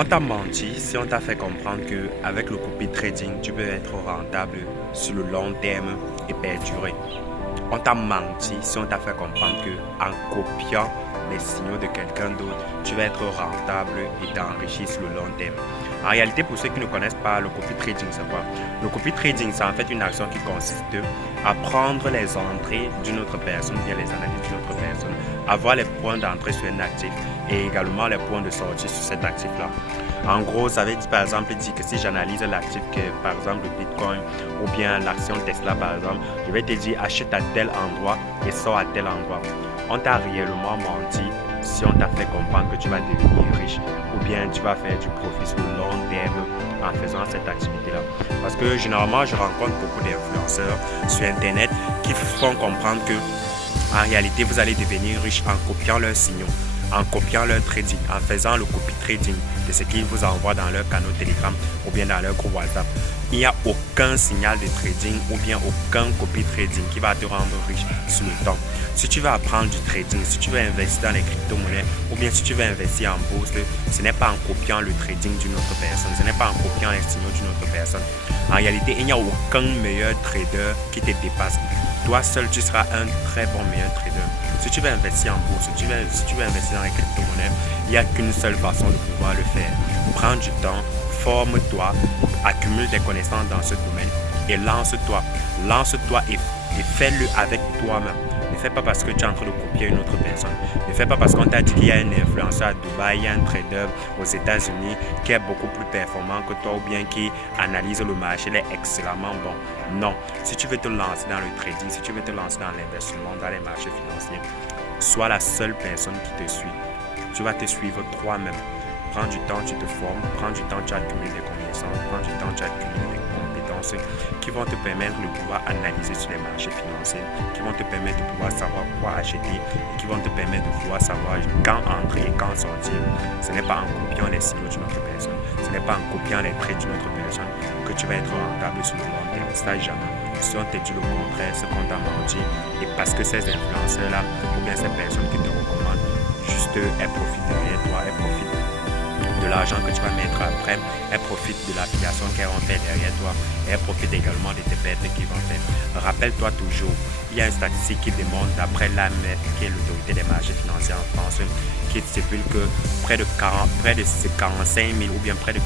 On t'a menti si on t'a fait comprendre que avec le copy trading, tu peux être rentable sur le long terme et perdurer. On t'a menti si on t'a fait comprendre que en copiant les signaux de quelqu'un d'autre, tu vas être rentable et t'enrichir sur le long terme. En réalité, pour ceux qui ne connaissent pas le copy trading, c'est quoi? Le copy trading, c'est en fait une action qui consiste à prendre les entrées d'une autre personne, bien les analyses d'une autre personne, avoir les points d'entrée sur un actif et également les points de sortie sur cet actif-là. En gros, ça veut dire, par exemple, que si j'analyse l'actif que, par exemple, le Bitcoin ou bien l'action Tesla, par exemple, je vais te dire achète à tel endroit et sors à tel endroit. On t'a réellement menti si on t'a fait comprendre que tu vas devenir riche ou bien tu vas faire du profit sur le long terme en faisant cette activité-là. Parce que généralement, je rencontre beaucoup d'influenceurs sur Internet qui font comprendre que en réalité, vous allez devenir riche en copiant leurs signaux, en copiant leur trading, en faisant le copy trading de ce qu'ils vous envoient dans leur canal Telegram ou bien dans leur groupe WhatsApp. Il n'y a aucun signal de trading ou bien aucun copy trading qui va te rendre riche sur le temps. Si tu veux apprendre du trading, si tu veux investir dans les crypto-monnaies ou bien si tu veux investir en bourse, ce n'est pas en copiant le trading d'une autre personne, ce n'est pas en copiant les signaux d'une autre personne. En réalité, il n'y a aucun meilleur trader qui te dépasse. Toi seul, tu seras un très bon meilleur trader. Si tu veux investir en bourse, si tu veux investir dans les crypto-monnaies, il n'y a qu'une seule façon de pouvoir le faire. Prends du temps, forme-toi, accumule des connaissances dans ce domaine et lance-toi. Lance-toi et fais-le avec toi-même. Ne fais pas parce que tu es en train de copier une autre personne. Ne fais pas parce qu'on t'a dit qu'il y a un influenceur à Dubaï, il y a un trader aux États-Unis qui est beaucoup plus performant que toi ou bien qui analyse le marché, il est excellemment bon. Non. Si tu veux te lancer dans le trading, si tu veux te lancer dans l'investissement, dans les marchés financiers, sois la seule personne qui te suit. Tu vas te suivre toi-même. Prends du temps, tu te formes. Prends du temps, tu accumules des connaissances. Prends du temps, tu accumules des compétences qui vont te permettre de pouvoir analyser sur les marchés financiers, qui vont te permettre de pouvoir savoir quoi acheter et qui vont te permettre de pouvoir savoir quand entrer et quand sortir. Ce n'est pas en copiant les signaux d'une autre personne, ce n'est pas en copiant les traits d'une autre personne que tu vas être rentable sur le long terme. Ça jamais. Si on te dit le contraire, ce qu'on t'a menti, et parce que ces influenceurs-là ou bien ces personnes qui te recommandent, juste elles profitent derrière toi, elles profitent de l'argent que tu vas mettre après, elles profitent de l'affiliation qu'elles vont faire derrière toi et elles profitent également de tes pertes qu'ils vont faire. Rappelle-toi toujours, il y a une statistique qui démontre d'après l'AMF, qui est l'autorité des marchés financiers en France, qui stipule que près de 45 000 ou bien près de 90%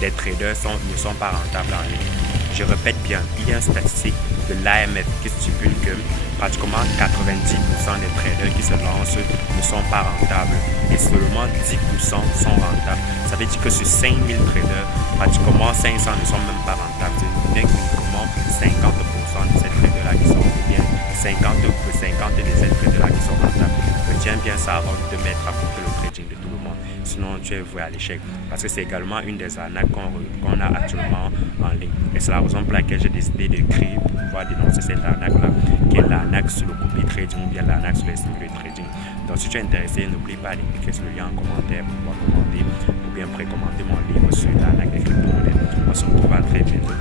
des traders ne sont pas rentables en ligne. Je répète bien, il y a une statistique de l'AMF qui stipule que pratiquement 90% des traders qui se lancent ne sont pas rentables et seulement 10% sont rentables. Ça veut dire que sur 5000 traders, pratiquement 500 ne sont même pas rentables. C'est uniquement 50% de ces traders-là qui sont, ou bien 50 de ces traders-là qui sont rentables. Retiens bien ça avant de te mettre à copier le trading de tout le monde. Sinon, tu es voué à l'échec. Parce que c'est également une des arnaques qu'on a actuellement en ligne. Et c'est la raison pour laquelle j'ai décidé d'écrire pour pouvoir dénoncer cette arnaque-là, qui est l'arnaque sur le copy trading ou bien l'arnaque sur les signaux de trading. Donc, si tu es intéressé, n'oublie pas de cliquer sur le lien en commentaire pour pouvoir commenter ou bien précommander mon livre sur l'arnaque des crypto-monnaies. On se retrouve à très bientôt.